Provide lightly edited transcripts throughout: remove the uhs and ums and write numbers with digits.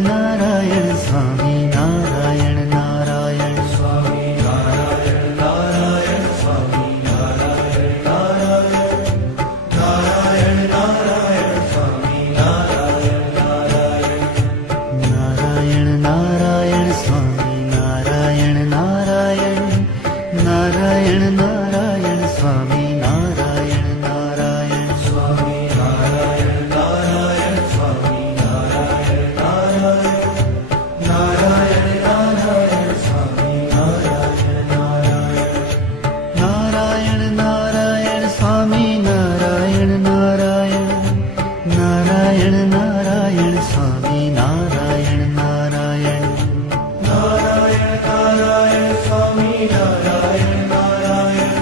Narayan Swami Narayan Narayan Swami Narayan Narayan Swami Narayan Narayan Narayan Swami Narayan Narayan Narayan Swami Narayan Narayan Narayan Narayan Swami Narayan Narayan Swami Narayan Narayan Swami Narayan Narayan Narayan Swami Narayan Narayan Narayan Swami Narayan Narayan Narayan Narayan Swami Narayan Narayan Narayan Narayan Swami Narayan Narayan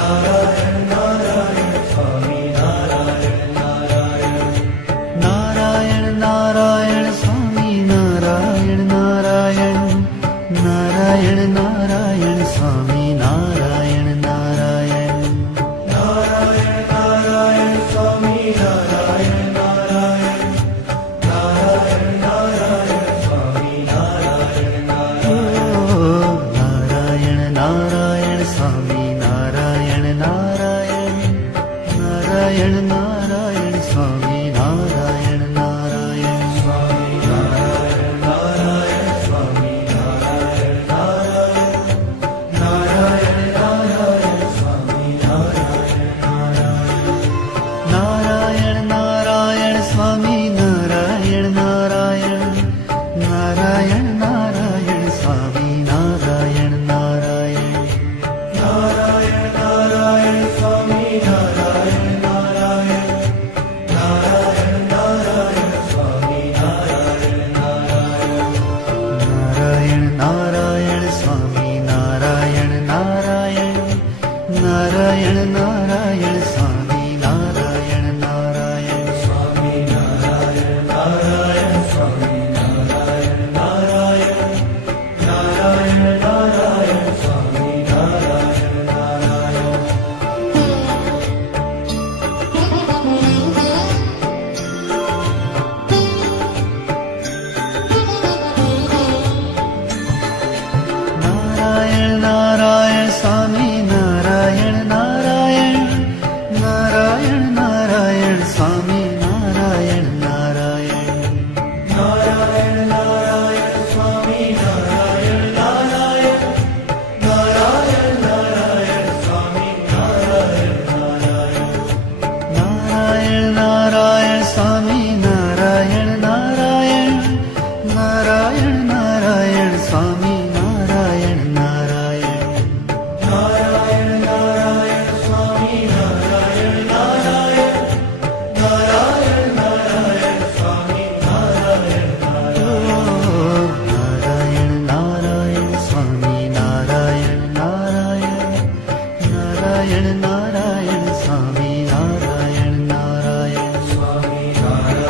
Narayan Narayan Swami Narayan Narayan Narayan Narayan Swami Narayan Narayan Narayan Narayan Swami Narayan Narayan Narayan Narayan Swami Narayan Narayan Narayan Narayan Swami Narayan Narayan Narayan Swami Narayan Narayan Narayan Narayan Swami Narayan Narayan Swami Narayan Narayan Swami Narayan Narayan Narayan Swami Narayan Narayan Narayan Swami Narayan Narayan Narayan Narayan Swami Narayan Narayan Narayan Narayan Swami Narayan Narayan Narayan Narayan Swami Narayan Narayan Narayan Swami Narayan Narayan Narayan Narayan Swami Narayan Narayan Swami Narayan Narayan Swami Narayan Narayan Narayan Narayan Swami Narayan Narayan Narayan Narayan Swami Narayan Narayan Narayan Narayan Swami Narayan Narayan Narayan Narayan Swami Narayan Narayan Narayan Narayan Swami Narayan Narayan Narayan Narayan Swami Narayan Narayan Narayan Narayan Swami Narayan Narayan Narayan Narayan Swami Narayan Narayan Narayan Narayan Swami Narayan Narayan Narayan Swami Narayan Narayan Narayan Narayan Swami Narayan Narayan Swami Narayan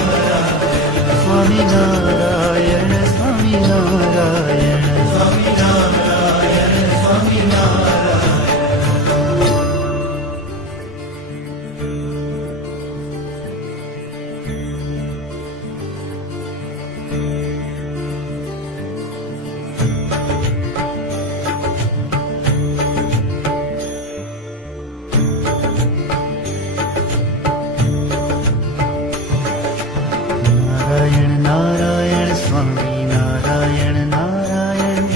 Narayan Narayan Swami Narayan Narayan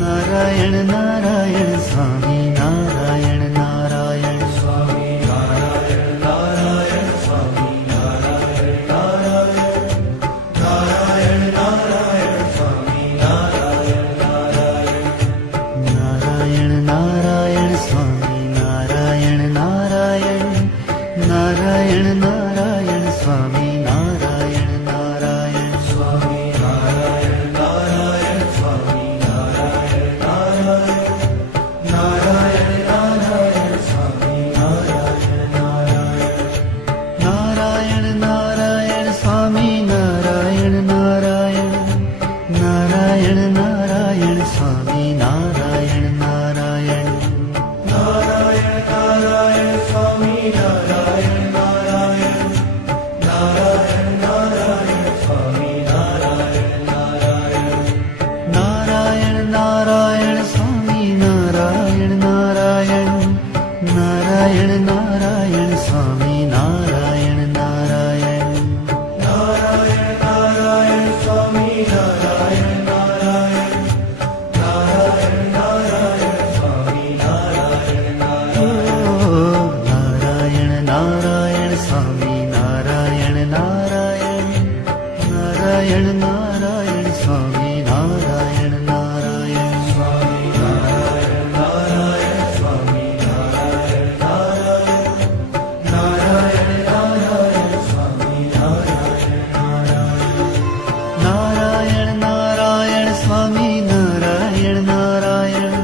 Narayan Narayan Swami Narayan Narayan Swami Narayan Narayan Swami Narayan Narayan Narayan Narayan Swami Narayan Narayan Narayan Narayan Swami Narayan Narayan Narayan Narayan Swami Narayan Narayan Swami Narayan Narayan Swami Narayan Narayan Narayan Swami Narayan Narayan Narayan Narayan Swami Narayan Narayan Narayan Narayan Swami Narayan Narayan Narayan Narayan Swami Narayan Narayan Narayan Narayan Swami Narayan Narayan Narayan Narayan Swami Narayan Narayan Narayan Narayan Swami Narayan Narayan Narayan Narayan Swami Narayan Narayan Narayan Narayan Swami Narayan Narayan Narayan Swami Narayan Narayan Narayan Narayan Swami Narayan Narayan Swami Narayan Narayan Swami Narayan Narayan Narayan Swami Narayan Narayan Narayan Swami Narayan Narayan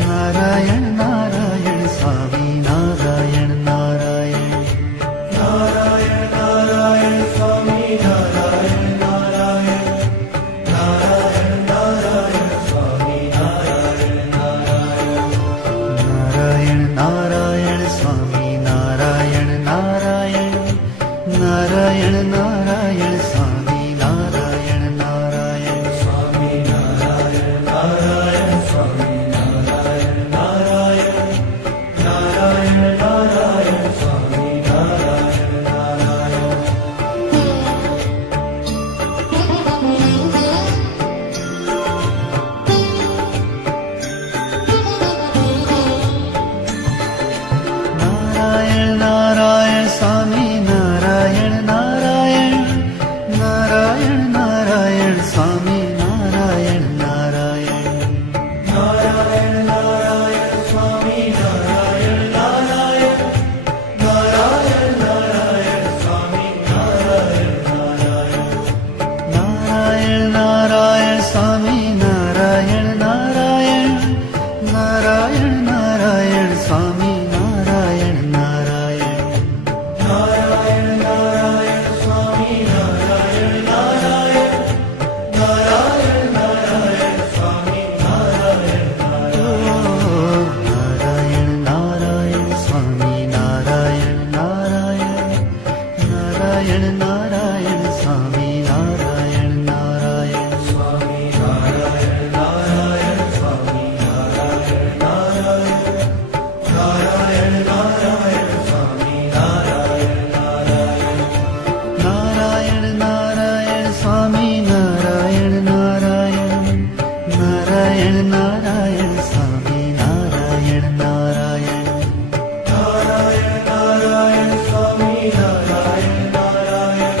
Narayan Narayan Swami Narayan Narayan Narayan Narayan Swami Narayan Narayan Narayan Narayan Swami Narayan Narayan Narayan Swami Narayan Narayan Narayan Narayan Swami Narayan Narayan Swami Narayan Narayan Swami Narayan Narayan Narayan Narayan Swami Narayan Narayan Narayan Narayan Swami Narayan Narayan Narayan Narayan Swami Narayan Narayan Narayan Narayan Swami Narayan Narayan Narayan Narayan Swami Narayan Narayan Narayan Narayan Swami Narayan Narayan Narayan Narayan Swami Narayan Narayan Narayan Narayan Swami Narayan Narayan Narayan Narayan Swami Narayan Narayan Narayan Swami Narayan Narayan Narayan Narayan Swami Narayan Narayan Swami Narayan Narayan Swami Narayan Narayan Narayan Narayan Swami Narayan Narayan Narayan Narayan Swami Narayan Narayan Narayan Narayan Swami Narayan Narayan Narayan Narayan Swami Narayan Narayan Narayan Narayan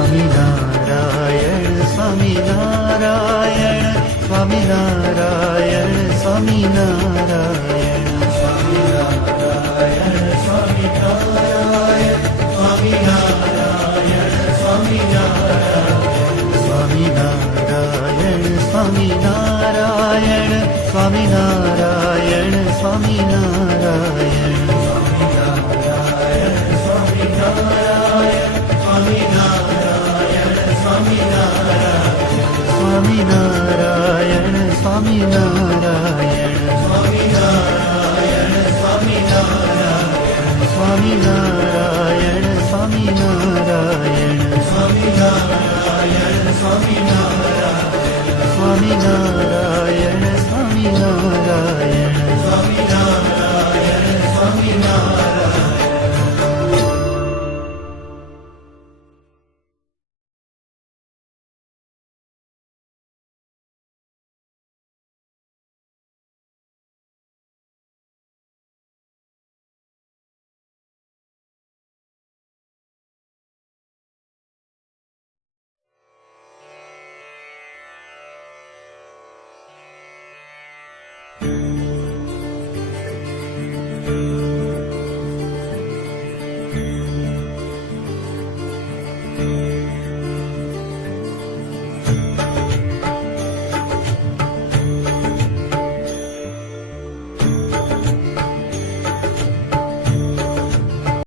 Swaminarayan Swaminarayan Swaminarayan Swaminarayan Swaminarayan Swaminarayan Swaminarayan Swaminarayan Swaminarayan Swaminarayan Swaminarayan Swaminarayan Swaminarayan Swaminarayan Swaminarayan Swaminarayan Swaminarayan Swaminarayan Swaminarayan